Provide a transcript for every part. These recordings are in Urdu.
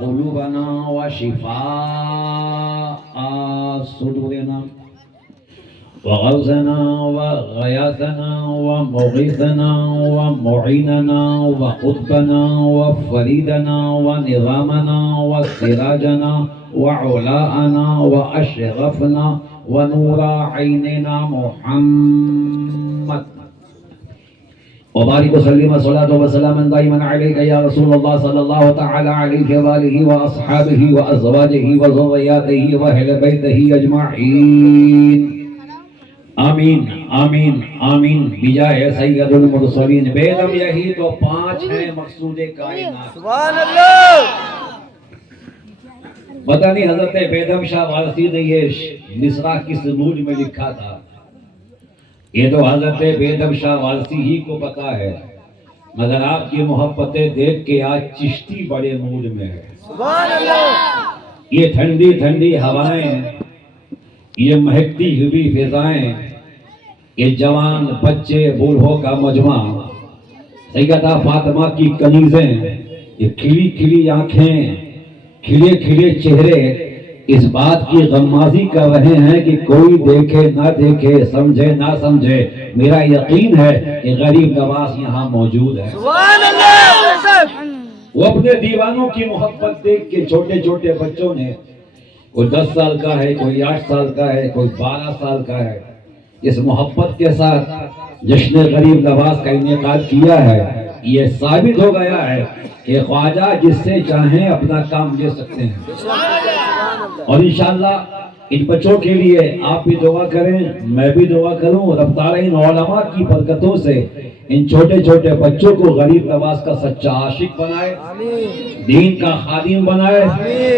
قلوبنا وشفاء صدورنا وغوثنا وغياثنا ومغيثنا ومعيننا وقطبنا وفريدنا ونظامنا وسراجنا وعلاءنا وأشرفنا ونور عيننا محمد وبارك وسلم صلاة وسلاما دائما عليك يا رسول الله صلى الله تعالى عليه وآله وأصحابه وأزواجه وذرياته وأهل بيته أجمعين آمین آمین آمین بجائے سید المرسلین. بیدم یہی تو 5 ہیں مقصود کائنات. سبحان اللہ. پتہ نہیں حضرت بیدم شاہ وارسی نے یہ مصرع کس موج میں لکھا تھا. یہ تو حضرت بیدم شاہ وارسی ہی کو پتا ہے، مگر آپ کی محبتیں دیکھ کے آج چشتی بڑے موڈ میں ہے. سبحان اللہ. یہ ٹھنڈی ٹھنڈی ہوائیں، یہ مہکتی ہوئی فضائیں، یہ جوان بچے بوڑھوں کا مجمع، سیدہ فاطمہ کی کنیزیں، یہ کھلی کھلی آنکھیں، کھلے کھلے چہرے اس بات کی غمازی کر رہے ہیں کہ کوئی دیکھے نہ دیکھے، سمجھے نہ سمجھے، میرا یقین ہے کہ غریب نواز یہاں موجود ہے. سبحان اللہ. وہ اپنے دیوانوں کی محبت دیکھ کے چھوٹے چھوٹے بچوں نے، کوئی 10 سال کا ہے، کوئی 8 سال کا ہے، کوئی 12 سال کا ہے، اس محبت کے ساتھ جشن غریب نواز کا انعقاد کیا ہے. یہ ثابت ہو گیا ہے کہ خواجہ جس سے چاہیں اپنا کام لے سکتے ہیں. اور انشاءاللہ ان بچوں کے لیے آپ بھی دعا کریں، میں بھی دعا کروں، رب تعالیٰ ان علماء کی برکتوں سے ان چھوٹے چھوٹے بچوں کو غریب نواز کا سچا عاشق بنائے، دین کا خادم بنائے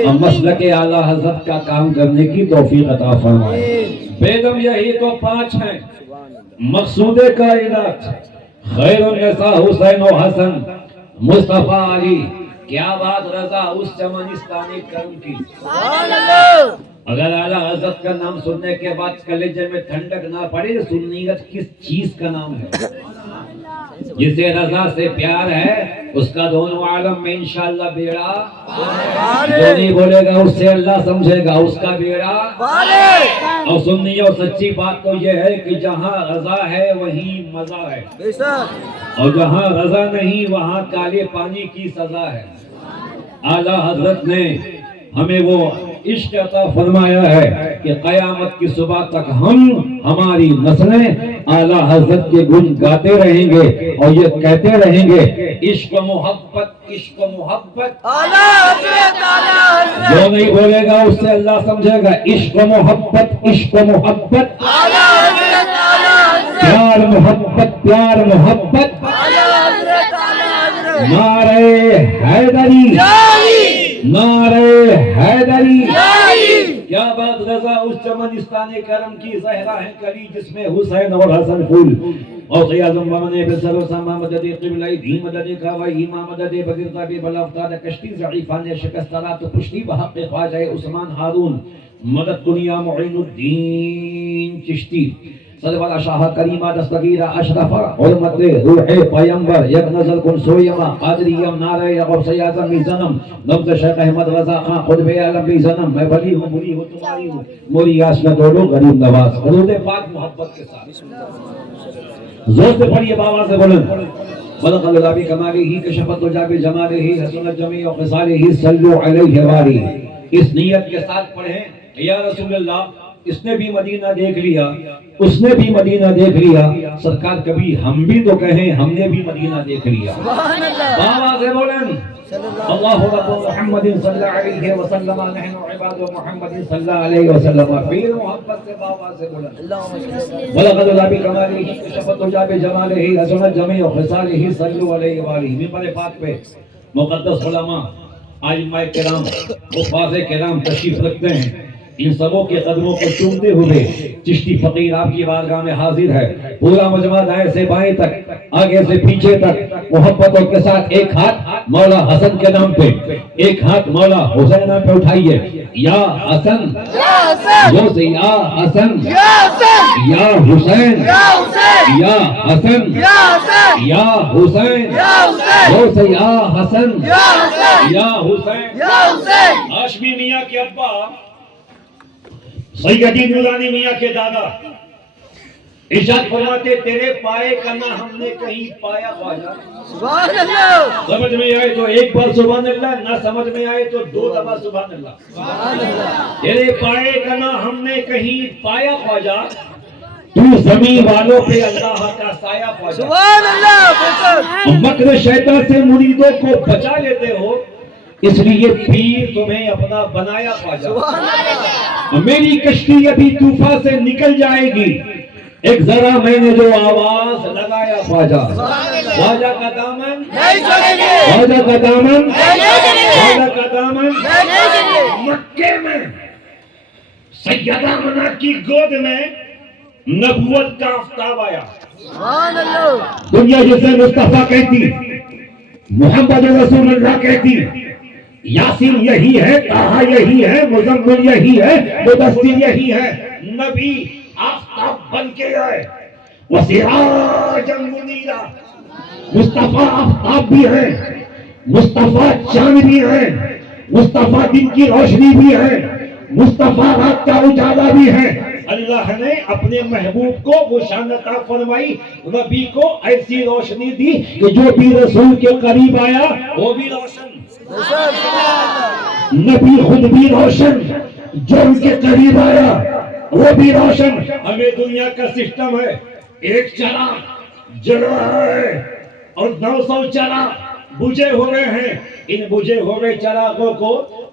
اور مسلک اعلیٰ حضرت کا کام کرنے کی توفیق عطا فرمائے. بیدم یہی تو 5 ہیں مقصود کائنات. خیر النساء حسین و حسن مصطفیٰ علی. کیا بات رضا اس چمنستانی کرم کی. اگر اعلیٰ حضرت کا نام سننے کے بعد کلیجے میں ٹھنڈک نہ پڑے تو سنیت کس چیز کا نام ہے؟ جسے رضا سے پیار ہے اس کا دونوں عالم میں انشاءاللہ بیڑا، جو نہیں بولے گا اس سے اللہ سمجھے گا اس کا بیڑا. اور سننی اور سچی بات تو یہ ہے کہ جہاں رضا ہے وہیں مزہ ہے، اور جہاں رضا نہیں وہاں کالے پانی کی سزا ہے. اعلیٰ حضرت نے ہمیں وہ عشق عطا فرمایا ہے کہ قیامت کی صبح تک ہماری نسلیں اعلیٰ حضرت کے گن گاتے رہیں گے اور یہ کہتے رہیں گے عشق محبت عشق محبت. جو نہیں بولے گا اس سے اللہ سمجھے گا عشق محبت عشق محبت، پیار محبت پیار محبت. نعرہ حیدری نعرہ حیدری. کیا بات رضا اس چمنستان کرم کی زہرا ہے کلی جس میں حسین اور حسن پھول. اور اعظم بمنے بسر و سما مدد قبلہ دی مدد کعبہ امام مدد بدر طبیب الافتاد کشتی ضعیفان شکست رات پشتی بحق خواجہ عثمان ہارون مدد دنیا معین الدین چشتی. صدوالہ شاہ کریمہ دستگیرہ اشرفہ حرمت روح پیمبر یک نظر کن سویمہ قادریم نعرہ غوث اعظم بھی زنم نبض شیخ احمد رضا خان خطب عالم بھی زنم. میں بلی ہوں بری ہوں تمہاری ہوں موری یاسنا دوڑو غریب نواز. درود پاک محبت کے ساتھ زور سے پڑھیے بابا سے بلند. بلغ اللہ بکمالہ کشفت الجاب جمالہ حسنت جمیع خصالہ صلو علیہ وآلہ. اس نیت کے ساتھ پڑھیں یا رسول اللہ اس نے بھی مدینہ دیکھ لیا اس نے بھی مدینہ دیکھ لیا، سرکار کبھی ہم بھی تو کہیں ہم نے بھی مدینہ دیکھ لیا. بابا سے بولیں اللہ رب محمد صلی اللہ علیہ وسلم نحن عباد محمد صلی اللہ علیہ وسلم. پھر محبت سے بابا سے بولیں بلغ اللہ بکمالہ کشفت الجاب جمالہ حسنت جمیع خصالہ صلو علیہ وآلہ. منبر پاک پہ مقدس علماء ائمہ کرام حفاظ کرام تشریف رکھتے ہیں. ان سبوں کے قدموں کو چومتے ہوئے چشتی فقیر آپ کی بارگاہ میں حاضر ہے. پورا مجمع دائیں سے بائیں تک, آگے سے پیچھے تک محبتوں کے ساتھ ایک ہاتھ مولا حسن کے نام پہ, ایک ہاتھ مولا حسین نام پہ اٹھائیے. یا حسن, جو سے یا حسن, یا حسین, یا حسن, یا حسین, جو سے یا حسن, یا حسین. ہاشمی میاں کے ابا سیدی نورانی میاں کے دادا ارشاد فرماتے تیرے پائے کا نہ ہم نے کہیں پایا خواجہ. سبحان اللہ. سمجھ میں آئے تو ایک بار سبحان اللہ, نہ سمجھ میں آئے تو 2 دفعہ سبحان اللہ. سبحان اللہ. تیرے پائے کا نہ ہم نے کہیں پایا خواجہ, تو زمین والوں پہ اللہ کا سایہ خواجہ. سبحان اللہ. مکر شیطان سے مریدوں کو بچا لیتے ہو, اس لیے پیر تمہیں اپنا بنایا خواجہ. میری کشتی ابھی طوفان سے نکل جائے گی, ایک ذرا میں نے جو آواز لگایا خواجہ. خواجہ کا دامن, خواجہ کا دامن, خواجہ کا دامن. مکے میں سیدہ منا کی گود میں نبوت کا آفتاب آیا. سبحان اللہ. دنیا جسے مصطفیٰ کہتی, محمد رسول اللہ کہتی, یاسین یہی ہے, طٰہٰ یہی ہے, مزمل یہی ہے, مدثر یہی ہے. نبی آفتاب بن کے آئے, وسراجا منیرا. مصطفیٰ آفتاب بھی ہے, مصطفیٰ چاند بھی ہے, مصطفیٰ دن کی روشنی بھی ہے, مصطفیٰ رات کا اجالا بھی ہے. اللہ نے اپنے محبوب کو وہ شان عطا فرمائی, نبی کو ایسی روشنی دی کہ جو بھی رسول کے قریب آیا وہ بھی روشن. نبی خود بھی روشن, جو ان کے قریب آیا وہ بھی روشن. ہمیں دنیا کا سسٹم ہے, ایک چراغ جل رہا ہے اور 900 چراغ بجھے ہوئے ہیں. ان بجھے ہوئے چراغوں کو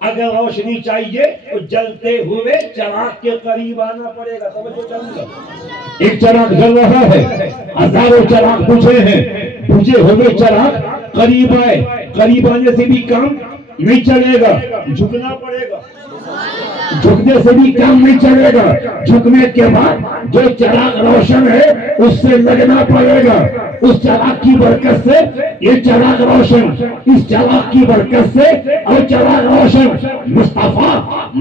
اگر روشنی چاہیے تو جلتے ہوئے چراغ کے قریب آنا پڑے گا. سمجھو چاہوں گا, ایک چراغ جل رہا ہے, ہزاروں چراغ بجھے ہیں. بجھے ہوئے چراغ قریب آئے, قریب آنے سے بھی کام نہیں چلے گا, جھکنا پڑے گا. جھکنے سے بھی کام نہیں چلے گا, جھکنے کے بعد جو چراغ روشن ہے اس سے لگنا پڑے گا. اس چراغ کی برکت سے یہ چراغ روشن, اس چراغ کی برکت سے اور چراغ روشن. مصطفیٰ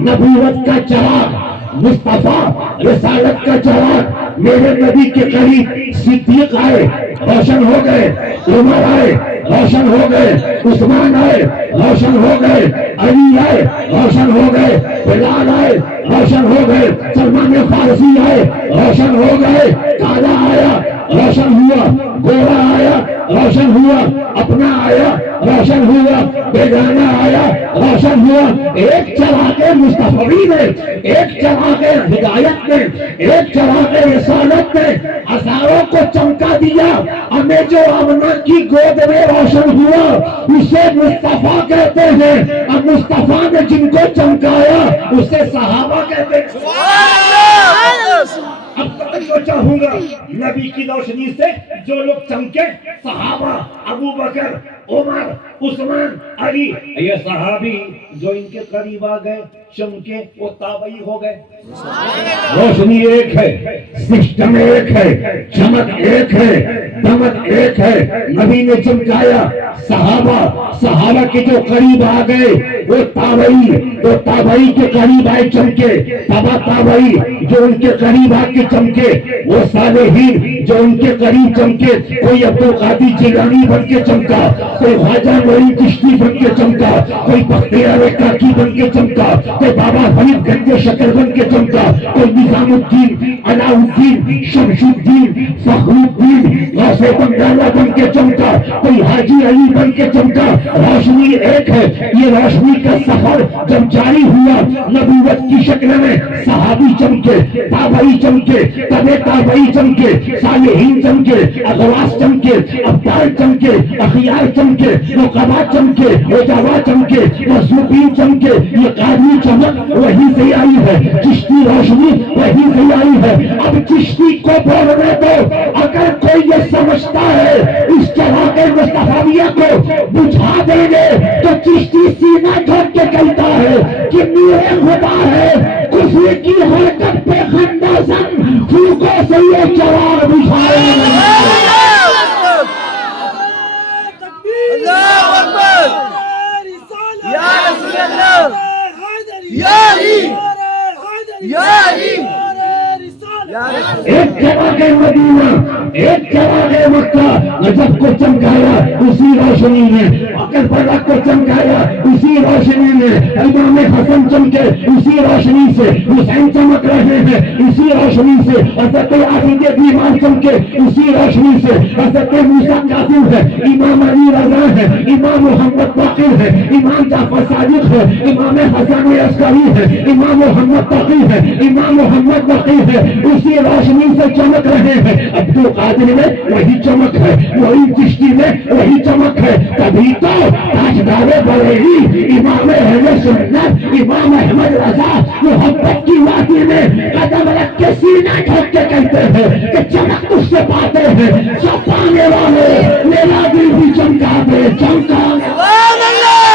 نبوت کا چراغ, مصطفیٰ رسالت کا چراغ. میرے نبی کے قریب صدیق آئے, روشن ہو گئے. عمر آئے, روشن ہو گئے. عثمان آئے, روشن ہو گئے. علی آئے, روشن ہو گئے. بلال آئے, روشن ہو گئے. سلمان فارسی آئے, روشن ہو گئے. کالا آیا, روشن ہوا. گورا آیا, روشن ہوا. اپنا آیا, روشن ہوا. بیگانہ آیا, روشن ہوا. ایک چراغ مصطفی نے, ایک چراغ ہدایت نے, ایک چراغ رسالت نے ہزاروں کو چمکا دیا. ہمیں جو آمنہ کی گود میں روشن ہوا اسے مصطفیٰ کہتے ہیں, اور مصطفیٰ نے جن کو چمکایا اسے صحابہ کہتے ہیں. اب تو چاہوں گا نبی کی روشنی سے جو لوگ چمکے, صحابہ, ابو بکر, عمر, عثمان, علی. یہ صحابی جو ان کے قریب آ گئے چمکے, وہ تابعی ہو گئے. روشنی ایک ہے, سسٹم ایک ہے, چمک ایک ہے, دمک ایک ہے. نبی نے چمکایا, صحابہ کے جو قریب آ گئے وہ تابعی, وہ تابعی کے قریب آئے چمکے. تابعی جو ان کے قریب آ کے چمکے, وہ صالحین جو ان کے قریب چمکے. کوئی عبدالقادر جیلانی بن کے چمکا, کوئی خواجہ معین چشتی بن کے چمکا, کوئی بختیار کاکی بن کے چمکا, کوئی بابا فرید گنج شکر بن کے چمکا, کوئی نظام الدین, علاء الدین, شمس الدین, فخر الدین, غوث بنگالہ بن کے چمکا, کوئی حاجی علی بن کے چمکا. روشنی ایک ہے. یہ روشنی کا سفر جب جاری ہوا نبوت کی شکل میں, صحابی چمکے, تابعی چمکے, تبع تابعی چمکے, صالحین چمکے, اغواث چمکے, ابدال چمکے, اخیار چمکے, نقبا چمکے, وجوا چمکے, مرزوقین چمکے. یہ قادری چمک وہیں سے آئی ہے, چشتی روشنی وہیں سے آئی ہے. اب چشتی کو بولنے دو. اگر کوئی یہ سمجھتا ہے اس چراغ مصطفیٰ کو بجھا دیں گے تو چشتی سینہ ٹھوک کے کہتا ہے کہ میرے خدا ہے, کفر یا علی یا علی ایک چراغ مدینہ ایک چراغ مکہ نجف کو چمکایا اسی روشنی نے، کربلا کو چمکایا اسی روشنی نے، امام حسن چمکے اسی روشنی سے، حسین چمک رہے ہیں اسی روشنی سے، حضرت علی کے دیوان چمکے اسی روشنی سے، حضرت موسیٰ کاظم ہے، امام علی رضا ہے، امام محمد باقر ہے، امام جعفر صادق ہے، امام حسن عسکری ہے، امام محمد تقی ہے، امام محمد بقی ہے، اسی روشنی سے چمک رہے ہیں۔ عبد القادر میں وہی چمک ہے، وہی چشتی میں وہی چمک ہے، تبھی تو تاجدار بریلی امام اہل سنت امام احمد رضا محبت کی وادی میں قدم رکھ کے سینہ ٹھوک کے کہتے ہیں کہ چمک تجھ سے پاتے ہیں، سب پانے والے میرا دل بھی چمکا دے، چمکا دے۔ سبحان اللہ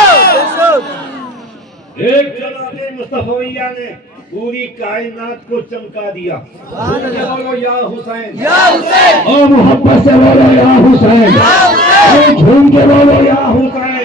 ایک جناب مصطفیہ نے پوری کائنات کو چمکا دیا۔ بولو یا حسین، یا حسین اور محبت سے بولو یا حسین، اور جھوم کے بولو یا حسین۔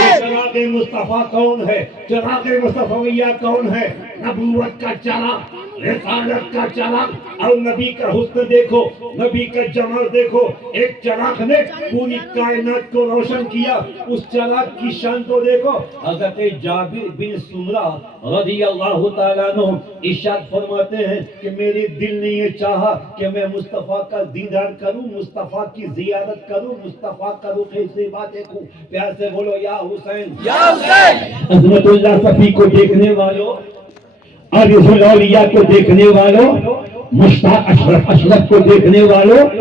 یہ چراغ مصطفیٰ کون ہے؟ چراغ مصطفیہ کون ہے؟ نبوت کا چراغ، رسالت کا چراغ، اور نبی کا حسن دیکھو، نبی کا جمال دیکھو۔ ایک چراغ نے پوری کائنات کو روشن کیا، اس چراغ کی شان کو دیکھو۔ حضرت جابر بن سمرہ رضی اللہ تعالیٰ عنہ ارشاد فرماتے ہیں کہ میرے دل نے یہ چاہا کہ میں مصطفیٰ کا دیدار کروں، مصطفیٰ کی زیارت کروں، مصطفیٰ کا رخ زیبا دیکھوں۔ پیار سے بولو یا حسین، یا حسین عظمت اللہ صفی کو دیکھنے والوں، عارف الاولیاء کو دیکھنے والوں، مشتاق اشرف کو دیکھنے والوں،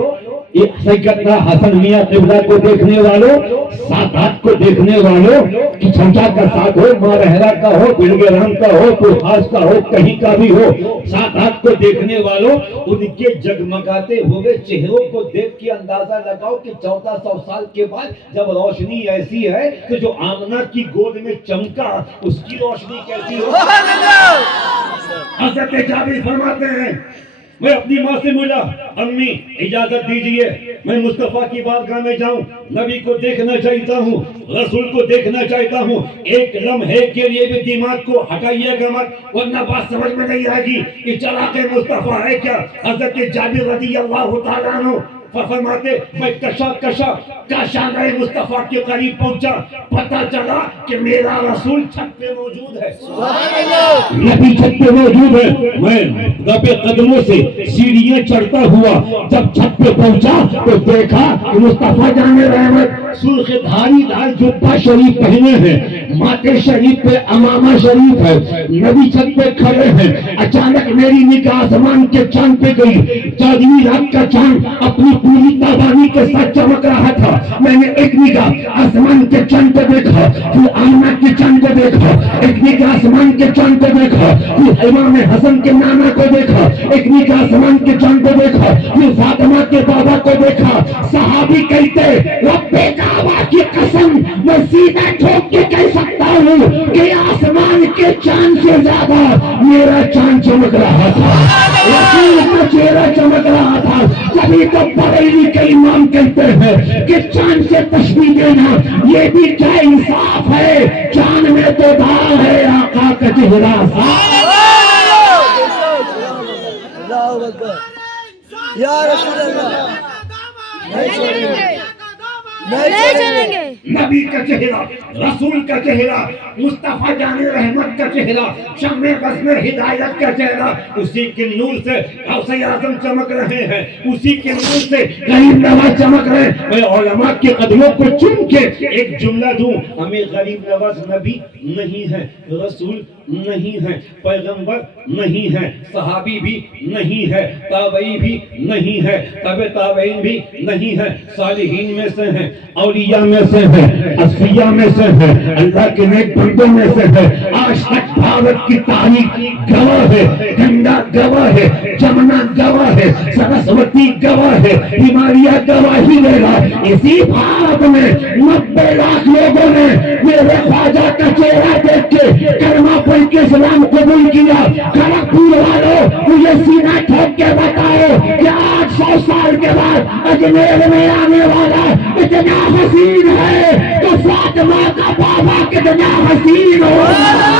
سیدنا حسن میاں قبلہ کو دیکھنے والوں، سادات کو دیکھنے والوں، کہ چھنچا کا ساتھ ہو، ماں رہرا کا ہو، بلگرام کا ہو، کوئی خاص کا ہو، کہیں کا بھی ہو، سادات کو دیکھنے والوں، ان کے جگمگاتے ہوئے چہروں کو دیکھ کے اندازہ لگاؤ کہ 1400 سال کے بعد جب روشنی ایسی ہے تو جو آمنہ کی گود میں چمکا اس کی روشنی کیسی ہو۔ سبحان اللہ حضرت جابر فرماتے ہیں میں اپنی ماں سے ملا، امی اجازت دیجئے میں مصطفیٰ کی بارگاہ میں جاؤں، نبی کو دیکھنا چاہتا ہوں، رسول کو دیکھنا چاہتا ہوں۔ ایک لمحے کے لیے بھی دماغ کو ہٹائیے گا مت، ورنہ بات سمجھ میں نہیں آئے گی کہ چراغ مصطفیٰ ہے کیا۔ حضرت جابر رضی اللہ تعالیٰ عنہ فرماتے میں کشا گئے مصطفیٰ کے قریب پہنچا، پتہ چلا کہ میرا رسول چھت پہ موجود ہے، سبحان اللہ نبی چھت پہ موجود ہے۔ میں رب قدموں سے سیڑھیاں چڑھتا ہوا جب چھت پہ پہنچا تو دیکھا کہ مصطفیٰ جان رحمت سرخ دھاری دار جبہ شریف پہنے ہیں، ماتھے شریف پہ امامہ شریف ہے، نبی چھت پہ کھڑے ہیں۔ اچانک میری نگاہ آسمان کے چاند پہ گئی، 14ویں رات کا چاند اپنی پوری تابانی کے ساتھ چمک رہا تھا۔ میں نے ایک نگاہ آسمان کے چاند پہ دیکھا، پھر آمنہ کے چاند پہ دیکھا، ایک نگاہ آسمان کے چاند پہ دیکھا، پھر امام حسن کے نانا کو دیکھا، ایک نگاہ آسمان کے چاند پہ دیکھا، پھر فاطمہ کے بابا کو دیکھا۔ صحابی کہتے رب کعبہ کی قسم میں سیدھا ٹھوک کے کہہ سکتا ہوں کہ آسمان کے چاند سے زیادہ میرا چاند چمک رہا تھا، رسول کا چہرہ چمک رہا تھا۔ کبھی تو بریلی کے امام کہتے ہیں کہ چاند سے تشبیہ دینا یہ بھی کیا انصاف ہے، چاند میں تو دھا ہے آقا کا چہرہ صاف۔ اللہ اکبر یا رسول اللہ نہیں چھوڑیں گے نبی کا چہرہ، رسول کا چہرہ، مصطفیٰ جان رحمت کا چہرہ، شمع بزم ہدایت کا چہرہ، اسی کے نور سے غوث اعظم چمک رہے ہیں، اسی کے نور سے غریب نواز چمک رہے ہیں۔ میں علماء کے قدموں کو چوم کے ایک جملہ دوں، ہمیں غریب نواز نبی نہیں ہے، رسول نہیں ہے، پیغمبر نہیں ہے، صحابی بھی نہیں ہے، تابعی بھی نہیں ہے، تابع تابعین بھی نہیں ہے، صالحین میں سے ہیں، اولیاء میں سے ہیں، اصفیاء میں سے ہیں، اللہ کے نیک بندوں میں سے ہیں۔ آج تک بھارت کی تاریخ گواہ ہے، گنگا گواہ ہے، جمنا گواہ ہے، سرسوتی گواہ ہے، ہمالیہ گواہی دے گا۔ اسی بھارت میں 90 لاکھ لوگوں نے میرے خواجہ کا چہرہ دیکھ کے کلمہ پڑھ کے اسلام قبول کیا۔ کھڑگپور والوں مجھے سینہ ٹھوک کے بتاؤ کہ آج 100 سال کے بعد اجمیر میں آنے والا اتنا حسین ہے تو فاطمہ کا بابا کتنا حسین ہوگا۔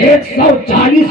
140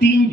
3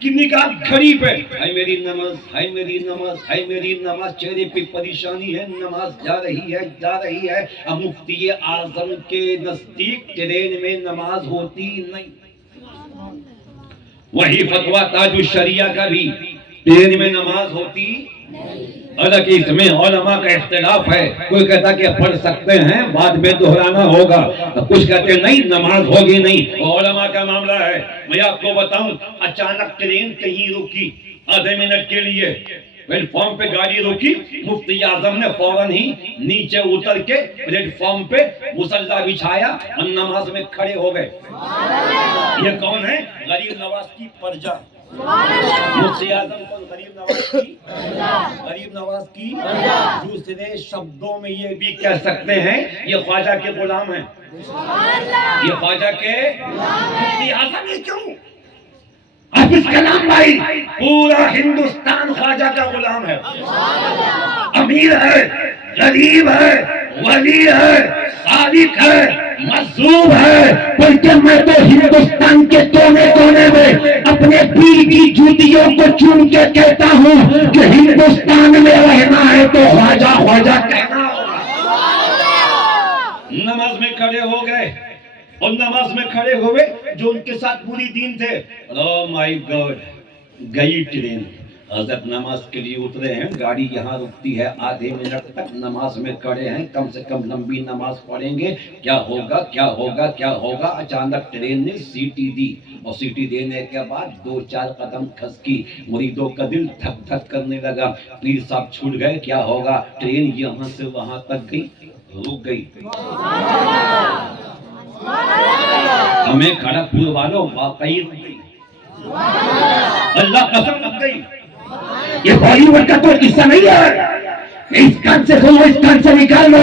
کی نگاہ غریب ہے. ہے میری نماز، ہے میری نماز، ہے میری نماز. چہرے پہ پریشانی ہے، نماز جا رہی ہے، جا رہی ہے. اب مفتی اعظم کے نزدیک ٹرین میں نماز ہوتی نہیں. وہی فتویٰ تاج الشریعہ کا بھی، ٹرین میں نماز ہوتی. حالانکہ اس میں علماء کا اختلاف ہے. کوئی کہتا کہ پڑھ سکتے ہیں، بعد میں دہرانا ہوگا. کچھ کہتے ہیں نہیں، نماز ہوگی نہیں. علماء کا معاملہ ہے. میں آپ کو بتاؤں، اچانک ٹرین کہیں رکی آدھے منٹ کے لیے، پلیٹ فارم پہ گاڑی روکی، مفتی اعظم نے فوراً ہی نیچے اتر کے پلیٹ فارم پہ مصلی بچھایا اور نماز میں کھڑے ہو گئے. یہ کون ہے؟ غریب نواز کی پرجا. مفتی اعظم کون؟ غریب نواز کی، غریب نواز کی. دوسرے شبدوں میں یہ بھی کہہ سکتے ہیں یہ خواجہ کے غلام ہیں. یہ خواجہ کے مفتی اعظم. یہ کیوں؟ حافظ کلام بھائی، پورا ہندوستان خواجہ کا غلام ہے. امیر ہے، غریب ہے، ولی ہے، صادق ہے، مظلوم ہے. بلکہ میں تو ہندوستان کے کونے کونے میں اپنے پیر کی جوتیوں کو چوم کے کہتا ہوں کہ ہندوستان میں رہنا ہے تو خواجہ خواجہ کہنا ہوگا. نماز میں کھڑے ہو گئے، اور نماز میں کھڑے ہوئے جو ان کے ساتھ مریدین تھے. او مائی گاڈ، گئی ٹرین. حضرت نماز کے لیے اترے ہیں، گاڑی یہاں رکتی ہے، آدھے منٹ تک نماز میں کھڑے ہیں، کم سے کم لمبی نماز پڑھیں گے. کیا ہوگا کیا ہوگا کیا ہوگا؟ اچانک ٹرین نے سیٹی دی، اور سیٹی دینے کے بعد 2-4 قدم کھسکی. مریدوں کا دل دھک دھک کرنے لگا. پیر صاحب چھوٹ گئے، کیا ہوگا؟ ٹرین یہاں سے وہاں تک گئی، رک گئی. ہمیں کھڑگپور والوں واقعی رک گئی، اللہ قسم رک گئی. یہ بالی ووڈ کا تو قصہ نہیں ہے. اس کان سے کھولو، اس کان سے نکال لو.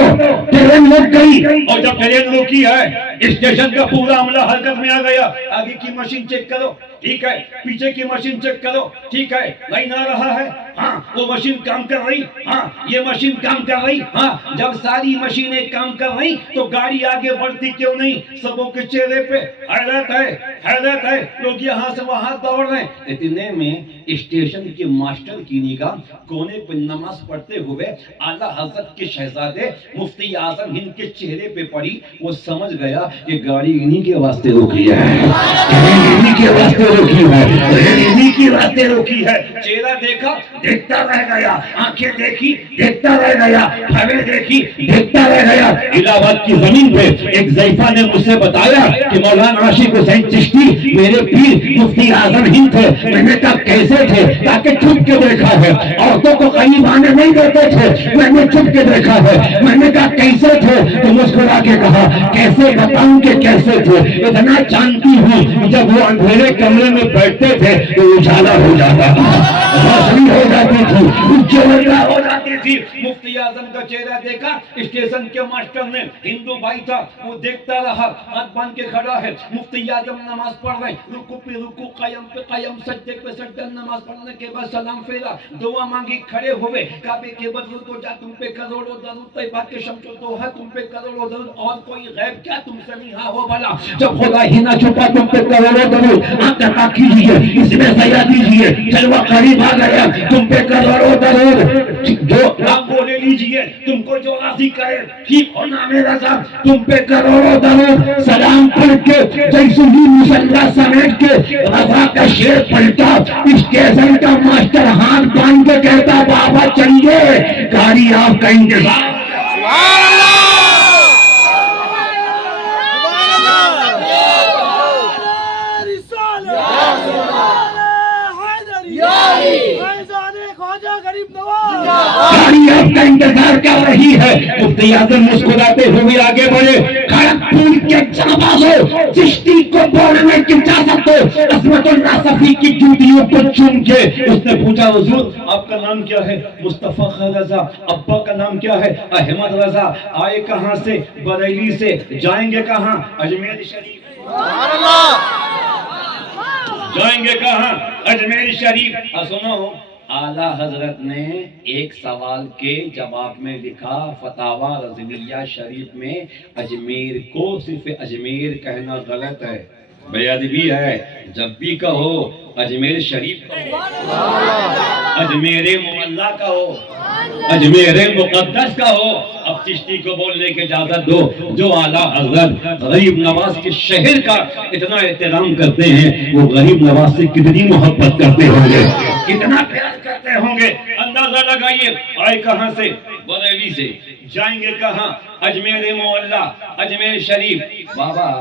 ٹرین رک گئی، اور جب ٹرین رکی ہے اسٹیشن کا پورا عملہ حرکت میں آ گیا. آگے کی مشین چیک کرو، ٹھیک ہے. پیچھے کی مشین چیک کرو، ٹھیک ہے. لائن آ رہا ہے، ہاں وہ مشین کام کر رہی، ہاں یہ مشین کام کر رہی. ہاں جب ساری مشینیں کام کر رہی تو گاڑی آگے بڑھتی کیوں نہیں؟ سبوں کے چہرے پہ حیرت ہے، حیرت ہے. لوگ یہاں سے وہاں دوڑ رہے ہیں. اتنے میں اسٹیشن کے ماسٹر کی نگاہ کونے پہ نماز پڑھتے ہوئے اعلیٰ حضرت کے شہزادے مفتی اعظم ہند کے چہرے پہ پڑی. وہ سمجھ گیا کہ گاڑی انہی کے واسطے روکی ہے، انہی کے واسطے روکی ہے، انہی کے واسطے روکی ہے. چہرہ دیکھا، دیکھتا رہ گیا. آنکھیں دیکھی، دیکھتا رہ گیا. ہمیں دیکھی، دیکھتا رہ گیا. الہ آباد کی زمین پہ ایک ضعیفہ نے مجھ سے بتایا کہ مولانا عاشق حسین چشتی میرے پیر مفتی اعظم ہند تھے. میں نے کہا کیسے تھے؟ تاکہ چھپ کے دیکھا ہے، عورتوں کو قریب آنے نہیں دیتے تھے. میں نے چھپ کے دیکھا ہے. میں نے کہا کیسے تھے؟ تو مسکرا کے کہا کیسے بتاؤں کہ کیسے تھے. اتنا جانتی ہوں جب وہ اندھیرے کمرے میں بیٹھتے تھے تو اجالا ہو جاتا تھا، روشنی ہو جاتی تھی، اجالا ہو جاتی تھی. مفتی اعظم کا چہرہ دیکھا. اسٹیشن کے ماسٹر نے، ہندو بھائی تھا، وہ دیکھتا رہا. ہاتھ باندھ کے کھڑا ہے. مفتی اعظم نماز پڑھ رہے، رکوع پہ رکوع، قیام پہ قیام، سجدے پہ سجدہ. نماز پڑھنے کے بعد سلام پھیرا، دعا مانگی، کھڑے ہوئے. کعبے کے بدر تو جا تم پہ کروڑوں درود، طیبہ کے شمس و دوحہ تم پہ کروڑوں درود. اور کوئی غیب کیا تم سے نہیں ہو بھلا؟ جب خدا ہی نہ چھپا تم پہ کروڑوں درود. آنکھ عطا کیجیے، اس میں سیا دیجیے. جلوہ قریب آ گیا، تم پہ کروڑوں درود. جو آپ بولے لیجیے، تم کو جو راضی کرے. ٹھیک ہونا میرا صاحب، تم پہ کروڑوں درود. سلام پڑھ کے جیسے ہی مصلی سمیٹ کے رضا کا شیر پلٹا. اسٹیشن کا ماسٹر ہاتھ باندھ کے کہتا بابا چلیے، گاڑی آپ کا انتظار. گاڑی آپ کا انتظار کر رہی ہے. مفتی اعظم مسکراتے ہوئے آگے بڑھے. کھڑگپور کے جانبازوں، چشتی کو بولنے کی اجازت دو. عصمت اللہ صفی کی جوتیوں کو چوم کے اس نے پوچھا حضور آپ کا نام کیا ہے؟ مصطفیٰ خان رضا. ابا کا نام کیا ہے؟ احمد رضا. آئے کہاں سے؟ بریلی سے. جائیں گے کہاں؟ اجمیر شریف. جائیں گے کہاں؟ اجمیر شریف. سنو، اعلیٰ حضرت نے ایک سوال کے جواب میں لکھا فتاویٰ رضویہ شریف میں اجمیر کو صرف اجمیر کہنا غلط ہے. بے ادبی ہے. جب بھی کہو اجمیر شریف کہو, اجمیر معلیٰ کہو, اجمیر مقدس کہو. اب چشتی کو بولنے کی اجازت دو. جو اعلیٰ حضرت غریب نواز کے شہر کا اتنا احترام کرتے ہیں, وہ غریب نواز سے کتنی محبت کرتے ہوں گے, کتنا پیار کرتے ہوں گے. اندازہ لگائیے. آئے کہاں سے؟ بریلی سے. جائیں گے کہاں؟ اجمیر معلیٰ, اجمیر شریف. بابا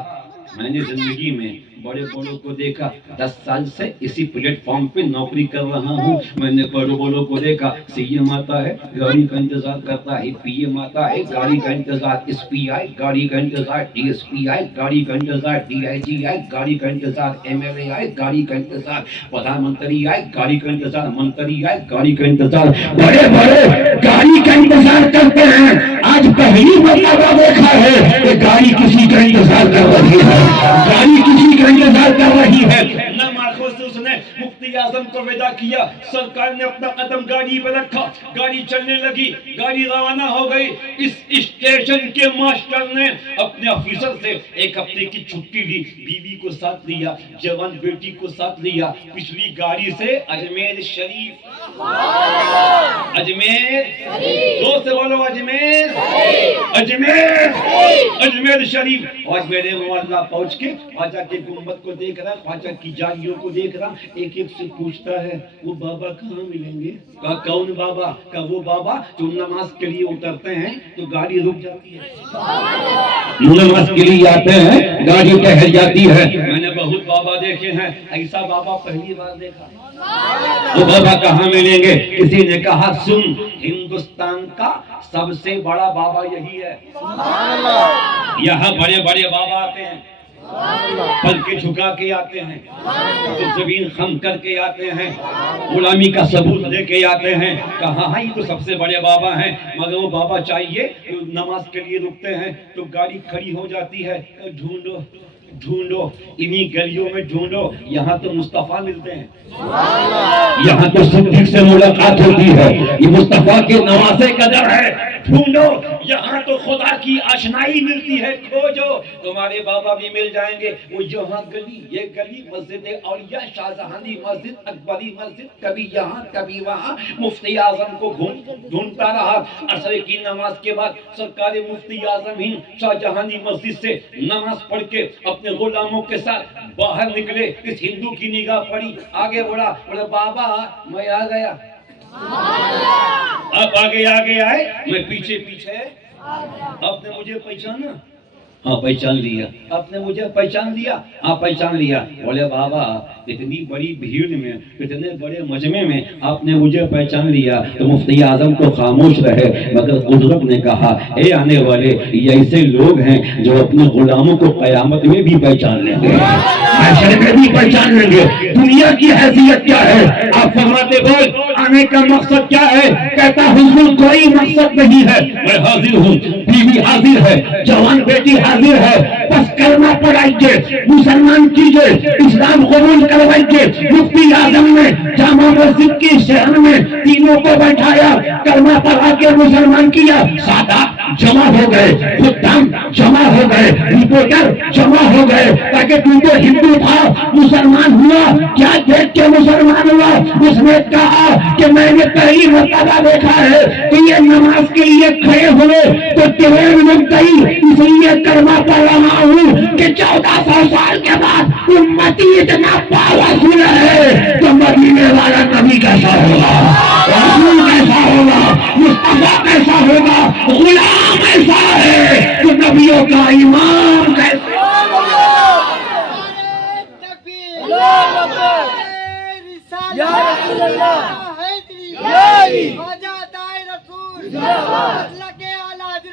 میں نے زندگی میں بڑے بڑوں کو دیکھا. 10 سال سے اسی پلیٹ فارم پہ نوکری کر رہا ہوں. میں نے بڑوں بڑوں کو دیکھا. سی ایم آتا ہے, گاڑی کا انتظار کرتا ہے. پی ایم آتا ہے, گاڑی کا انتظار. ایس پی آئی, گاڑی کا انتظار. ڈی ایس پی آئی, گاڑی کا انتظار. ڈی آئی جی آئی, گاڑی کا انتظار. ایم ایل اے آئے, گاڑی کا انتظار. پردھان منتری آئے, گاڑی کا انتظار. منتری آئے, گاڑی کا انتظار. بڑے بڑے گاڑی کا انتظار کرتے ہیں. آج پہلی مرتبہ دیکھا ہے کہ گاڑی کسی کا انتظار کر رہی ہے, گاڑی کسی کا انتظار کر رہی ہے. نام آنکھوں سے اس نے مفتی اعظم کو ودا کیا. سرکار نے اپنا قدم گاڑی پہ رکھا, گاڑی چلنے لگی, گاڑی روانہ ہو گئی. اس اسٹیشن کے ماسٹر نے اپنے آفیسر سے 1 ہفتے کی چھٹی لی. بیوی کو ساتھ لیا, جوان بیٹی کو ساتھ لیا. پچھلی گاڑی سے اجمیر شریف, اجمیر, دو سے بولو اجمیر, اجمیر, اجمیر شریف. آج میرے معلیٰ پہنچ کے خواجہ کے گنبد کو دیکھ رہا, خواجہ کی جالیوں کو دیکھ رہا. ایک ایک سے پوچھتا ہے وہ بابا کہاں ملیں گے؟ کہا کون بابا؟ کہا وہ بابا جو نماز کے لیے اترتے ہیں تو گاڑی رک جاتی ہے, نماز کے لیے آتے ہیں گاڑی ٹھہر جاتی ہے. میں نے بہت بابا دیکھے ہیں, ایسا بابا پہلی بار دیکھا. وہ بابا کہاں ملیں گے؟ کسی نے کہا سن, ہندوستان کا سب سے بڑا بابا یہی ہے. یہاں بڑے بڑے بابا آتے ہیں, پل کے جھکا کے آتے ہیں, زمین خم کر کے آتے ہیں, غلامی کا ثبوت دے کے آتے ہیں. کہاں ہے یہ تو سب سے بڑے بابا ہیں, مگر وہ بابا چاہیے نماز کے لیے رکتے ہیں تو گاڑی کھڑی ہو جاتی ہے. ڈھونڈو ڈھونڈو, انہی گلیوں میں ڈھونڈو, یہاں تو مصطفیٰ ملتے ہیں, یہاں تو صدیق سے ملاقات ہوتی ہے. یہ مصطفیٰ کے نواسے قدر ہے. ڈھونڈو, یہاں تو خدا کی آشنائی ملتی ہے. کھوجو, تمہارے بابا بھی مل جائیں گے. وہ یہاں گلی, یہ گلی, مسجد اولیاء, شاہجہانی مسجد, اکبری مسجد, کبھی یہاں کبھی وہاں. مفتی اعظم کو ڈھونڈتا رہا. عصر کی نماز کے بعد سرکار مفتی اعظم ہند شاہجہانی مسجد سے نماز پڑھ کے اپنے غلاموں کے ساتھ باہر نکلے. اس ہندو کی نگاہ پڑی, آگے بڑھا, بولے بابا میں آ گیا. آپ آگے آگے آئے, میں پیچھے پیچھے. آپ نے مجھے پہچانا؟ ہاں پہچان لیا. آپ نے مجھے پہچان لیا؟ ہاں پہچان لیا. بولے بابا اتنی بڑی بھیڑ میں, اتنے بڑے مجمع میں آپ نے مجھے پہچان لیا. تو مفتی اعظم تو خاموش رہے, مگر قدرت نے کہا اے آنے والے, یہ ایسے لوگ ہیں جو اپنے غلاموں کو قیامت میں بھی پہچان لیں گے, محشر میں بھی پہچان لیں گے. دنیا کی حیثیت کیا ہے؟ آپ فرماتے بول آنے کا مقصد کیا ہے؟ کہتا حضور کوئی مقصد نہیں ہے, میں حاضر ہوں, بیوی حاضر ہے, جوان بیٹی حاضر ہے, بس کلمہ پڑھائیے, مسلمان کیجئے, اسلام قبول کروائیے. مفتی اعظم نے جامع مسجد کی شہر میں تینوں کو بیٹھایا, کلمہ پڑھا کے مسلمان کیا. سادات جمع ہو گئے, خدام جمع ہو گئے, رپورٹر جمع ہو گئے, تاکہ تو تو ہندو تھا مسلمان ہوا, کیا دیکھ کے مسلمان ہوا؟ اس نے کہا کہ میں نے پہلی مرتبہ دیکھا ہے کہ یہ نماز کے لیے کھڑے ہوئے تو ٹرین میں گئی, اس لیے کلمہ پڑھ رہا ہوں کہ 1400 سال کے بعد امتی اتنا پاورفل ہے تو مدینے والا نبی کیسا ہوگا, رسول کیسا ہوگا, مصطفیٰ کیسا ہوگا, غلام ایسا ہے تو نبیوں کا ایمان کیسا. یا رسول اللہ,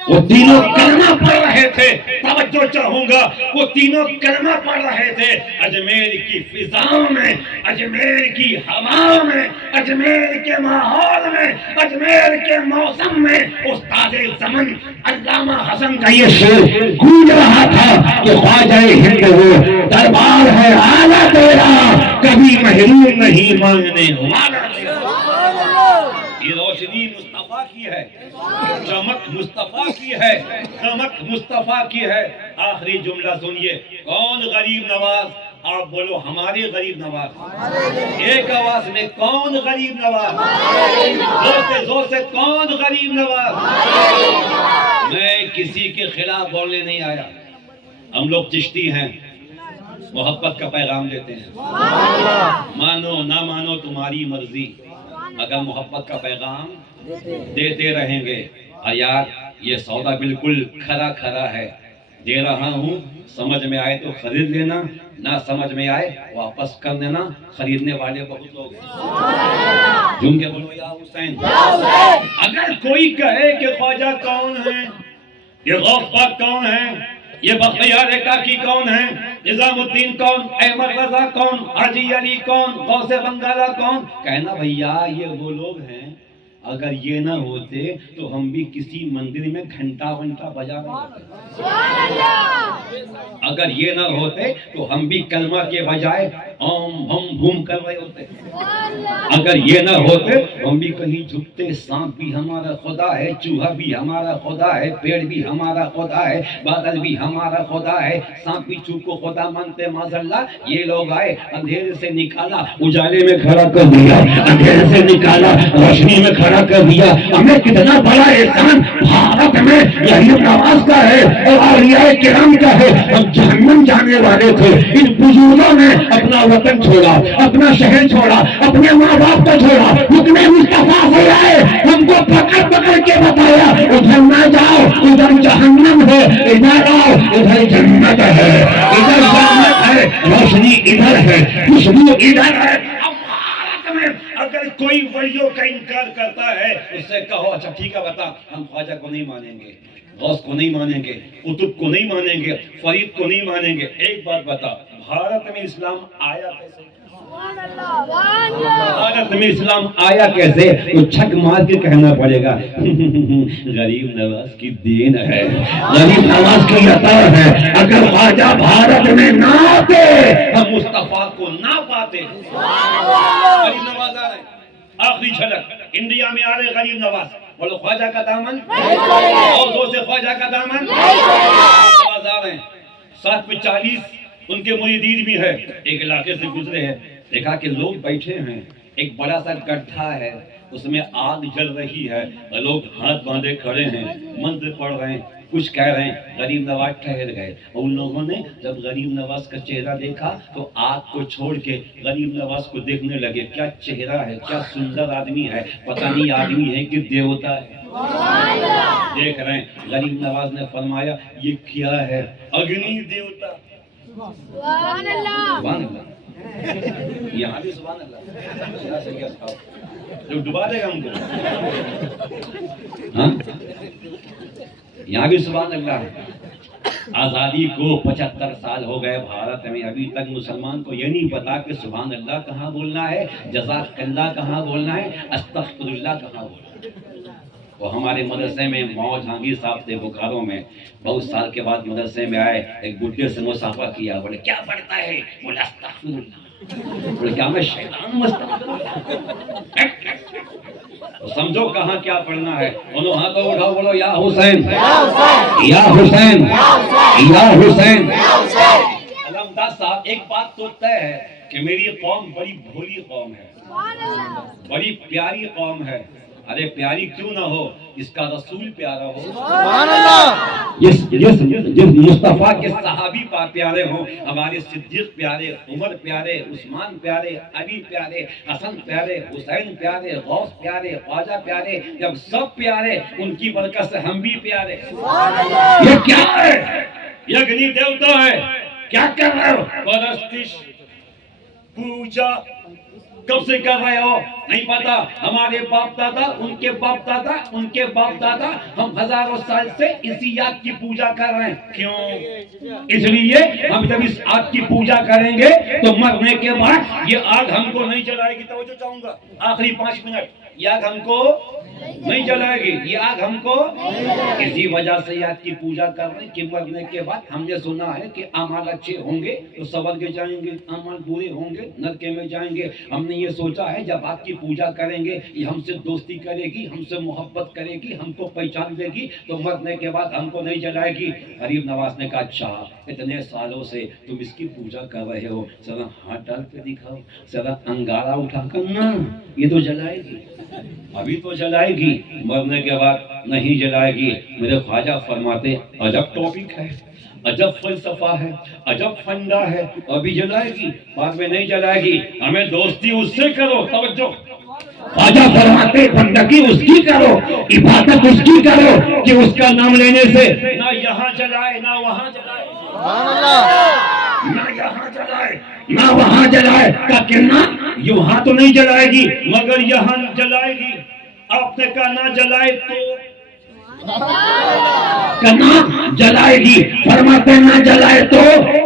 وہ تینوں کلمہ پڑھ رہے تھے. توجہ چاہوں گا, وہ تینوں کلمہ پڑھ رہے تھے. اجمیر کی فضا میں, اجمیر کی ہوا میں, اجمیر کے ماحول میں, اجمیر کے موسم میں استاد زمن علامہ حسن کا یہ شعر گونج رہا تھا کہ خواجہ ہند ہو, دربار ہے اعلیٰ تیرا, کبھی محروم نہیں مانگنے والا تیرا. یہ روشنی مصطفیٰ کی ہے, چمک مصطفیٰ کی ہے, چمک مصطفیٰ کی ہے. آخری جملہ سنیے, کون غریب نواز؟ آپ بولو ہمارے غریب نواز. ایک آواز میں کون غریب نواز؟ زور سے کون غریب نواز؟ میں کسی کے خلاف بولنے نہیں آیا. ہم لوگ چشتی ہیں, محبت کا پیغام دیتے ہیں. مانو نہ مانو تمہاری مرضی, اگر محبت کا پیغام دیتے رہیں گے. یار یہ سودا بالکل کھرا کھرا ہے, دے رہا ہوں, سمجھ میں آئے تو خرید لینا, نہ سمجھ میں آئے واپس کر دینا. خریدنے والے بہت لوگ ہیں. جھوم کے بولو یا حسین. اگر کوئی کہے کہ خواجہ کون ہے, یہ غوث پاک کون ہے, یہ بختیار کاکی کون ہے, نظام الدین کون, احمد رضا کون, حاجی علی کون, غوث بنگالہ کون, کہنا بھیا یہ وہ لوگ ہیں. اگر یہ نہ ہوتے تو ہم بھی کسی مندر میں گھنٹا ونٹا بجا رہے ہوتے. اگر یہ نہ ہوتے تو ہم بھی کلمہ کے بجائے اوم بھم بھوم کر رہے ہوتے. اگر یہ نہ ہوتے ہم بھی کہیں جھکتے. سانپ بھی ہمارا خدا ہے, چوہا بھی ہمارا خدا ہے, پیڑ بھی ہمارا خدا ہے, بادل بھی ہمارا خدا ہے. سانپ بھی چوہ کو خدا مانتے معاذ اللہ. یہ لوگ آئے, اندھیرے سے نکالا, اجالے میں کھڑا کر دیا, اندھیرے سے نکالا, روشنی میں کھڑا کر دیا. ہمیں کتنا بڑا احسان بھارت میں غریب نواز کا ہے اور اولیاء کرام کا ہے. ہم جہنم جانے والے تھے, ان بزرگوں نے اپنا وطن چھوڑا, اپنا شہر چھوڑا, اپنے ماں باپ کو چھوڑا, حکم مصطفیٰ سے آئے, ہم کو پکڑ پکڑ کے بتایا ادھر نہ جاؤ, ادھر جہنم ہے, ادھر آؤ, ادھر جنت ہے, ادھر جنت ہے, روشنی ادھر ہے, خوشبو ادھر ہے. اگر کوئی ولیوں کا انکار کرتا ہے اس سے کہو اچھا ٹھیک ہے بتا, ہم خواجہ کو نہیں مانیں گے, غوث کو نہیں مانیں گے, قطب کو نہیں مانیں گے, فرید کو نہیں مانیں گے. ایک بات بتا, بھارت میں اسلام آیا کیسے؟ بھارت میں اسلام آیا کیسے؟ تو چھک مار کے کہنا پڑے گا غریب نواز کی دین ہے, غریب نواز کی عطا ہے. اگر خواجہ بھارت میں نہ آتے ہم مصطفیٰ کو نہ پاتے. غریب نواز آ رہے, آخری جھلک, انڈیا میں آ رہے غریب نواز. بولو خواجہ کا دامن, اور دو سے خواجہ کا دامن. نواز آ رہے ہیں, ساتھ میں 40 ان کے مریدین بھی ہے. ایک علاقے سے گزرے ہیں, دیکھا کہ لوگ بیٹھے ہیں, ایک بڑا سا گڈھا ہے, اس میں آگ جل رہی ہے, لوگ ہاتھ باندھے کھڑے ہیں, منتر پڑھ رہے ہیں, کچھ کہہ رہے ہیں. غریب نواز ٹھہر گئے, اور ان لوگوں نے جب غریب نواز کا چہرہ دیکھا تو آگ کو چھوڑ کے غریب نواز کو دیکھنے لگے. کیا چہرہ ہے, کیا سندر آدمی ہے, پتہ نہیں آدمی ہے کہ دیوتا ہے. دیکھ رہے ہیں. غریب نواز نے فرمایا یہ کیا ہے؟ اگنی دیوتا. سبحان اللہ. یہاں بھی سبحان اللہ. جو ڈبا دے گا ہم کو, یہاں بھی سبحان اللہ. آزادی کو 75 سال ہو گئے بھارت میں, ابھی تک مسلمان کو یہ نہیں پتا کہ سبحان اللہ کہاں بولنا ہے, جزاک اللہ کہاں بولنا ہے, استغفر اللہ کہاں بولنا ہے. وہ ہمارے مدرسے میں مو جہانگیر صاحب تھے بوکارو میں, بہت سال کے بعد مدرسے میں آئے, ایک بڈھے سے مصافحہ کیا. بولے کیا پڑھتا ہے؟ بولے استغفر اللہ. بولے کیا میں شیطان ہوں؟ سمجھو کہاں کیا پڑھنا ہے. انہوں ہاتھوں اٹھاؤ, بولو یا حسین, یا حسین, یا حسین. علمدار صاحب, ایک بات تو طے ہے کہ میری قوم بڑی بھولی قوم ہے, بڑی پیاری قوم ہے. ارے پیاری کیوں نہ ہو, اس کا رسول پیارا ہو, سبحان اللہ. جس مصطفیٰ کے صحابی پیارے ہوں, ہمارے صدیق پیارے, عمر پیارے, عثمان پیارے, علی پیارے, حسن پیارے, حسین پیارے, غوث پیارے, خواجہ پیارے, جب سب پیارے ان کی برکت سے ہم بھی پیارے. یہ کیا ہے؟ یہ اگنی دیوتا ہے. کیا کر رہے ہو؟ پرستش, پوجا کب سے کر رہے ہو؟ نہیں پتا. ہمارے باپ دادا, ان کے باپ دادا, ان کے باپ دادا, ہم ہزاروں سال سے اسی آگ کی پوجا کر رہے ہیں. کیوں؟ اس لیے ہم جب اس آگ کی پوجا کریں گے تو مرنے کے بعد یہ آگ ہم کو نہیں جلائے گی. توجہ چاہوں گا, آخری 5 منٹ, یہ آگ ہم کو نہیں جلائے گی یہ آگ ہم کو اسی وجہ سے یہ آگ کی پوجا کر رہے ہیں کہ مرنے کے بعد ہم نے سنا ہے کہ اعمال اچھے ہوں گے تو سورگ کے جائیں گے، اعمال برے ہوں گے نرکے میں جائیں گے۔ ہم نے یہ سوچا ہے جب آگ کی پوجا کریں گے یہ ہم سے دوستی کرے گی، ہم سے محبت کرے گی، ہم کو پہچان دے گی تو مرنے کے بعد ہم کو نہیں جلائے گی۔ غریب نواز نے کہا اچھا اتنے سالوں سے تم اس کی پوجا کر رہے ہو، ذرا ہاتھ ڈال کے دکھاؤ، ذرا انگارہ اٹھا کر نا، یہ تو جلائے گی، ابھی تو جلائے گی، مرنے کے بعد نہیں جلائے گی۔ میرے خواجہ فرماتے عجب ٹاپک ہے، عجب فلسفہ ہے، عجب فنڈا ہے، ابھی جلائے گی بعد میں نہیں جلائے گی۔ ہمیں دوستی اس سے کرو، توجہ، خواجہ فرماتے بندگی اس کی کرو، عبادت اس کی کرو کہ اس کا نام لینے سے نہ یہاں جلائے نہ وہاں جلائے، نہ یہاں جلائے نہ وہاں جلائے، تاکہ نہ یہاں تو نہیں جلائے گی مگر یہاں جلائے گی۔ آپ نے کہا نہ جلائے تو نہ جلائے گی، فرماتے نہ جلائے تو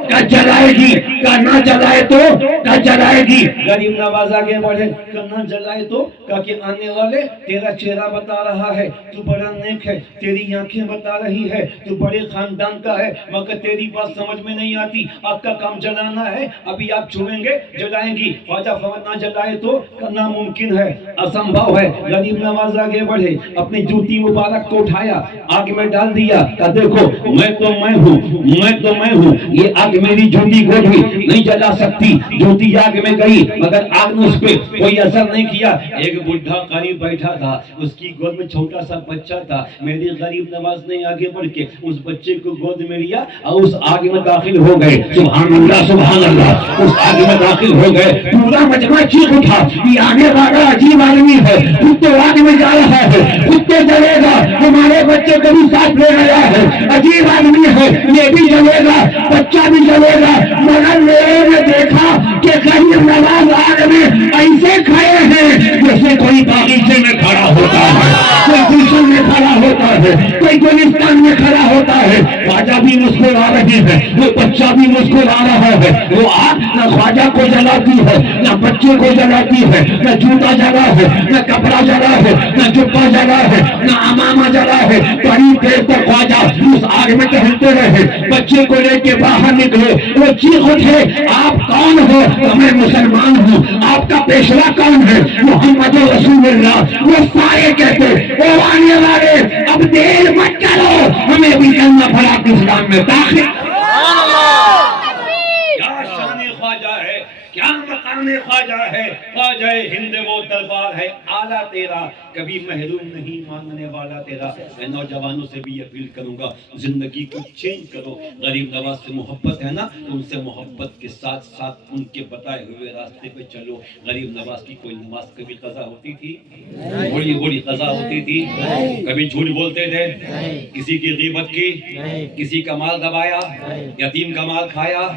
کیا جلائے گی، کیا نہ جلائے تو کیا جلائے گی۔ غریب نواز آگے بڑھے، کیا نہ جلائے تو کیا کہ آنے والے تیرا چہرہ بتا رہا ہے تو بڑا نیک ہے، تیری آنکھیں بتا رہی ہے تو بڑے خاندان کا ہے، مگر تیری بات سمجھ میں نہیں آتی، آپ کا کام جلانا ہے، ابھی آپ چھوڑیں گے جلائیں گی۔ خواجہ فرماتے نہ جلائے تو کرنا ممکن ہے، اسمبھو ہے۔ غریب نواز آگے بڑھے، اپنی جوتی مبارک کو اٹھایا، آگ میں ڈال دیا، کہ دیکھو میں تو میں ہوں، میں تو میں ہوں، یہ آگ میری جوتی کو بھی نہیں جلا سکتی۔ جوتی آگ میں گئی مگر آگ نے اس پہ کوئی اثر نہیں کیا۔ ایک بڈھا قریب بیٹھا تھا، اس کی گود میں چھوٹا سا بچہ تھا، میری غریب نواز نے آگے بڑھ کے اس بچے کو گود میں لیا اور اس آگ میں داخل ہو گئے۔ سبحان اللہ سبحان اللہ، اس آگ میں داخل ہو گئے، پورا مجمع چیخ اٹھا، یہ آنے والا عجیب آدمی ہے، خود تو آگ میں جا رہا ہے، خود تو جلے گا، ہمارے بچے کو بھی ساتھ لے گیا ہے، عجیب آدمی ہے، یہ بھی جلے گا، بچہ بھی جلے گا۔ مگر لوگوں نے دیکھا کہ غریب نواز آگ میں ایسے کھڑے ہیں جیسے کوئی باغیچے میں کھڑا ہوتا ہے، کوئی گلشن میں کھڑا ہوتا ہے، کوئی گلستان میں کھڑا ہوتا ہے۔ خواجہ بھی مسکرا رہے ہیں، وہ بچہ بھی مسکرا رہا ہے۔ وہ آگ نہ خواجہ کو جلاتی ہے، نہ بچے کو جلاتی ہے، نہ جوتا جلا ہے، نہ کپڑا جلا ہے، نہ جبہ جلا ہے، نہ امامہ جلا ہے۔ بڑی دیر تک خواجہ اس آگ میں ٹہلتے رہے، بچے کو لے کے باہر نکلے، وہ چیخ اٹھے آپ کون ہو؟ میں مسلمان ہوں۔ آپ کا پیشوا کون ہے؟ محمد رسول اللہ۔ وہ سارے کہتے او آنے والے اب دیر مت کرو، ہمیں بھی کلمہ پڑھا کے اسلام میں داخل۔ کیا شان خواجہ ہے، کیا مقام خواجہ ہے، خواجہ ہند وہ دربار ہے اعلیٰ تیرا، کبھی محروم نہیں مانگنے والا تیرا۔ میں نوجوانوں سے بھی اپیل کروں گا زندگی کو چینج کرو۔ غریب نواز سے محبت ہے نا تو ان سے محبت کے ساتھ ساتھ ان کے بتائے ہوئے راستے پہ چلو۔ غریب نواز کی کوئی نماز کبھی قضا ہوتی تھی؟ بڑی بڑی قضا ہوتی تھی؟ کبھی جھوٹ بولتے تھے؟ کسی کی غیبت کی؟ کسی کا مال دبایا؟ یتیم کا مال کھایا؟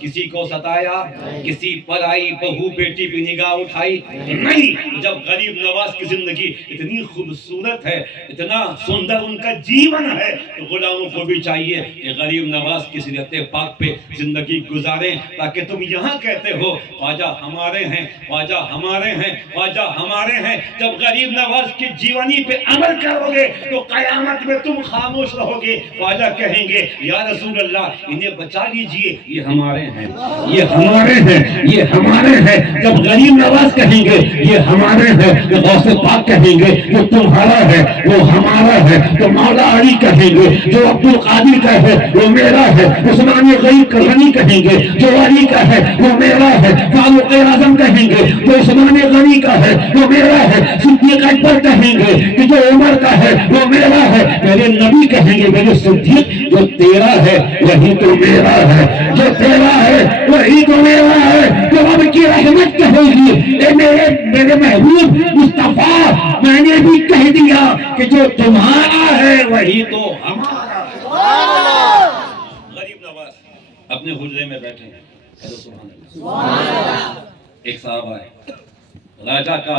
کسی کو ستایا؟ کسی پر آئی بہو بیٹی پہ نگاہ اٹھائی؟ نہیں۔ جب غریب نواز کی زندگی اتنی خوبصورت ہے، اتنا سندر ان کا جیون ہے تو غلاموں کو بھی چاہیے کہ غریب نواز کی سیرت پاک پہ زندگی گزاریں، تاکہ تم یہاں کہتے ہو خواجہ ہمارے ہیں، خواجہ ہمارے ہیں، خواجہ ہمارے ہیں۔ جب غریب نواز کی جیونی پہ عمل کرو گے تو قیامت میں تم خاموش رہو گے، خواجہ کہیں گے یا رسول اللہ انہیں بچا لیجئے، یہ ہمارے ہیں، یہ ہمارے ہیں، یہ ہمارے ہیں۔ جب غریب نواز کہیں گے یہ ہمارے ہیں، تو غوث پاک کہیں گے وہ تمہارا ہے، وہ ہمارا ہے۔ تو مولا علی کہیں گے جو عبد القادر کا ہے وہ میرا ہے۔ عثمان غریب غنی کہیں گے جو علی کا ہے وہ میرا ہے۔ فاروق اعظم کہیں گے جو عثمان غنی کا ہے وہ میرا ہے۔ صدیق اکبر کہیں گے کہ جو عمر کا ہے وہ میرا ہے۔ میرے نبی کہیں گے میرے صدیق جو تیرا ہے وہی تو میرا ہے، جو تیرا ہے وہی تو میرا ہے۔ تو اب کی رحمت کہے گی اے میرے محبوب مصطفیٰ، میں نے بھی کہہ دیا کہ جو تمہارا ہے وہی تو ہمارا ہے۔ غریب نواز اپنے حجرے میں بیٹھے ہیں، سبحان اللہ۔ ایک صاحب آئے، راجہ کا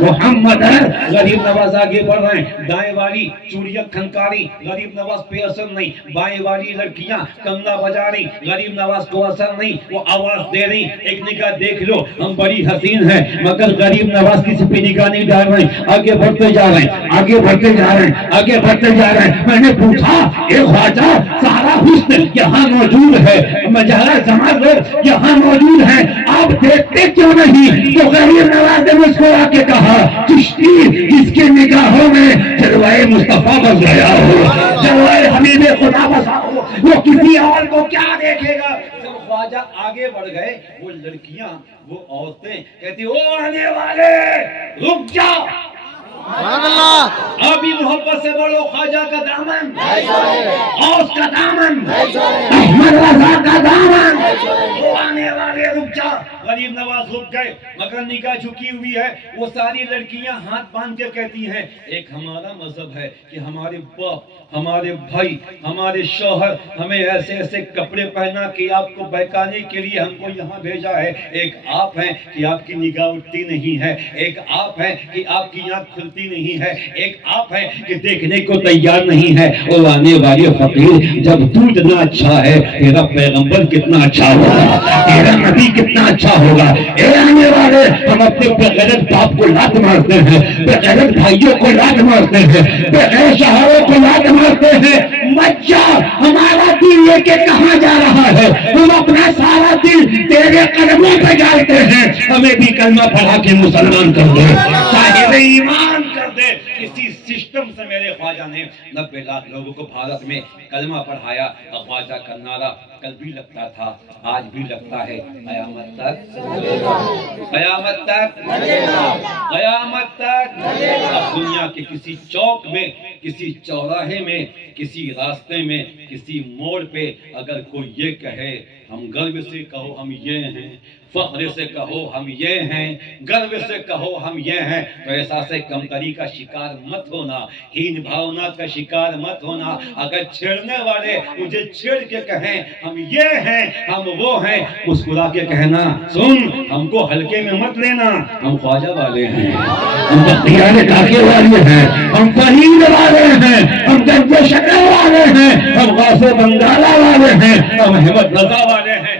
محمد ہے. غریب نواز آگے بڑھ رہے ہیں. دائیں والی چوڑیاں کھنکاری, غریب نواز پہ اثر نہیں. بائیں والی لڑکیاں کنگنا بجا رہی, غریب نواز کو اثر نہیں, وہ آواز دے رہی. ایک نگاہ دیکھ لو, ہم بڑی حسین ہیں مگر غریب نواز کسی پہ نگاہ نہیں ڈال رہے ہیں. آگے بڑھتے جا رہے ہیں, آگے بڑھتے جا رہے ہیں, آگے بڑھتے جا رہے ہیں. میں نے پوچھا اے خواجہ سارا حسن یہاں موجود ہے, مجالہ زمان لوگ یہاں موجود ہیں, آپ دیکھتے کیوں نہیں؟ تو غریب نواز نے مسکرا کے کہا چشتی جس کی نگاہوں میں جلوہ مصطفیٰ بس گیا ہو, جلوہ حبیب خدا بسا ہو, وہ کسی اور کو کیا دیکھے گا. جب خواجہ آگے بڑھ گئے, وہ لڑکیاں وہ عورتیں کہتی او آنے والے رک جاؤ, ابھی محبت سے بولو خواجہ کا دامن, غوث کا دامن, احمد رضا کا دامن, او آنے والے رک جاؤ. غریب نواز رک گئے مگر نگاہ جھکی ہوئی ہے. وہ ساری لڑکیاں ہاتھ باندھ کے کہتی ہیں ایک ہمارا مذہب ہے کہ ہمارے باپ, ہمارے بھائی, ہمارے شوہر ہمیں ایسے ایسے کپڑے پہنا کہ آپ کو بہکانے کے لیے ہم کو یہاں بھیجا ہے. ایک آپ ہیں کہ آپ کی نگاہ اٹھتی نہیں ہے, ایک آپ ہیں کہ آپ کی آنکھ کھلتی نہیں ہے, ایک آپ ہیں کہ دیکھنے کو تیار نہیں ہے. اور آنے والے فقیر جب تو اتنا اچھا ہے تیرا پیغمبر کتنا اچھا ہوگا, تیرا نبی کتنا اچھا ہوگا. اے آنے والے ہم اپنے بغیرت باپ کو لات مارتے ہیں, بغیرت بھائیوں کو لات مارتے ہیں, بغیر شوہروں کو لات مارتے ہیں. مت جا, ہمارا دل لے کے کہاں جا رہا ہے؟ ہم اپنا سارا دل تیرے قدموں پہ ڈالتے ہیں. ہمیں بھی کلمہ پڑھا کے مسلمان کر دے, صاحب ایمان کر دے. اسی سسٹم سے میرے خواجہ نے 90 لاکھ لوگوں کو بھارت میں کلمہ پڑھایا. خواجہ کا نعرہ کل بھی لگتا تھا, آج بھی لگتا ہے, قیامت تک, قیامت تک, قیامت تک. اب دنیا کے کسی چوک میں, کسی چوراہے میں, کسی راستے میں, کسی موڑ پہ اگر کوئی یہ کہے, ہم گرو سے کہو ہم یہ ہیں, فخر سے کہو ہم یہ ہیں, گرو سے کہو ہم یہ ہیں, تو احساس کمتری کا شکار مت ہونا, ہین بھاونا کا شکار مت ہونا. اگر چھیڑنے والے مجھے چھیڑ کے کہیں ہم یہ ہیں, ہم وہ ہیں, مسکرا کے کہنا سن ہم کو ہلکے میں مت لینا, ہم خواجہ والے ہیں, ہم بختیار کاکے والے ہیں, ہم فرید والے ہیں, ہم گنج شکر والے ہیں, ہم غوث بنگالہ والے ہیں, ہم احمد رضا والے ہیں.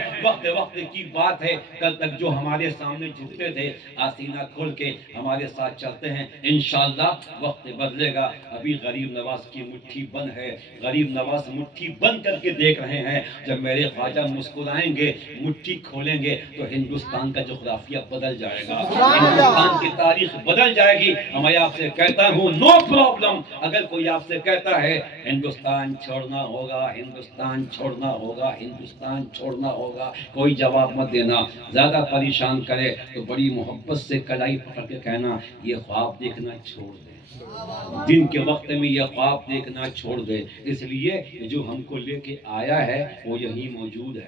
وقت کی بات ہے, کل تک جو ہمارے سامنے جھکتے تھے آسینہ کھول کے ہمارے ساتھ چلتے ہیں. انشاءاللہ وقت بدلے گا. ابھی غریب نواز کی مٹھی بند ہے, غریب نواز مٹھی بند کر کے دیکھ رہے ہیں. جب میرے خواجہ مسکرائیں گے, مٹھی کھولیں گے, تو ہندوستان کا جغرافیہ بدل جائے گا, ہندوستان کی تاریخ بدل جائے گی. میں آپ سے کہتا ہوں نو پرابلم, اگر کوئی آپ سے کہتا ہے ہندوستان چھوڑنا ہوگا, ہندوستان چھوڑنا ہوگا, ہندوستان چھوڑنا ہوگا, کوئی جواب مت دینا. زیادہ پریشان کرے تو بڑی محبت سے کلائی پکڑ کے کہنا یہ خواب دیکھنا چھوڑ دے, دن کے وقت میں یہ خواب دیکھنا چھوڑ دے. اس لیے جو ہم کو لے کے آیا ہے وہ یہی موجود ہے,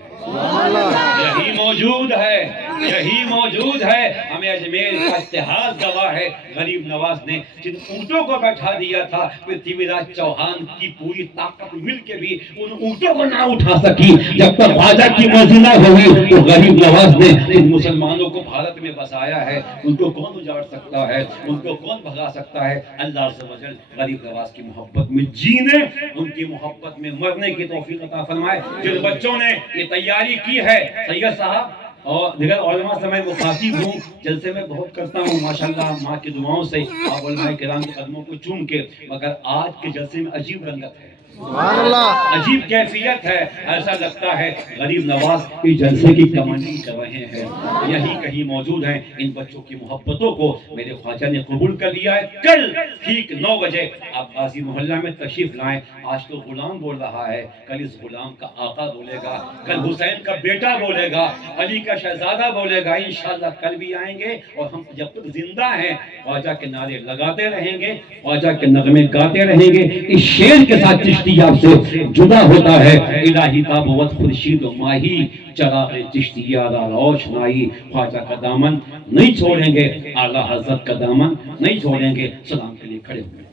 یہی موجود ہے, یہی موجود ہے. ہمیں اجمیر کا اتحاد گواہ ہے. غریب نواز نے جن اونٹوں کو بیٹھا دیا تھا, پرتھوی راج چوہان کی پوری طاقت مل کے بھی ان اونٹوں کو نہ اٹھا سکی. جب تک خواجہ کی مرضی نہ ہوئی تو غریب نواز نے جن مسلمانوں کو بھارت میں بسایا ہے ان کو کون اجاڑ سکتا ہے, ان کو کون بھگا سکتا ہے. اللہ عز و جل غریب نواز کی محبت میں جینے, ان کی محبت میں مرنے کی توفیق عطا فرمائے. جن بچوں نے یہ تیاری کی ہے, سید صاحب اور دیگر علماء سے میں مخاطب ہوں, جلسے میں بہت کرتا ہوں ماشاءاللہ ماں کی دعاؤں سے, آپ علماء کرام کے قدموں کو چوم کے, مگر آج کے جلسے میں عجیب رنگت ہے, عجیب کیفیت ہے. ایسا لگتا ہے غریب نواز اس جلسے کی کمانڈنگ کر رہے ہیں, یہی کہیں موجود ہیں. ان بچوں کی محبتوں کو میرے خواجہ نے قبول کر لیا ہے. کل ٹھیک 9 بجے آپ غازی محلہ میں تشریف لائیں. آج تو غلام بول رہا ہے, کل اس غلام کا آقا بولے گا, کل حسین کا بیٹا بولے گا, علی کا شہزادہ بولے گا. انشاءاللہ کل بھی آئیں گے, اور ہم جب تک زندہ ہیں خواجہ کے نعرے لگاتے رہیں گے, خواجہ کے نغمے گاتے رہیں گے. اس شعر کے ساتھ چشتی آپ سے جدا ہوتا ہے. الہی تابوت خورشید و ماہی, چراغ چشتی را روشنائی. خواجہ کا دامن نہیں چھوڑیں گے, اعلیٰ حضرت کا دامن نہیں چھوڑیں گے. سلام کے لیے کھڑے ہوئے.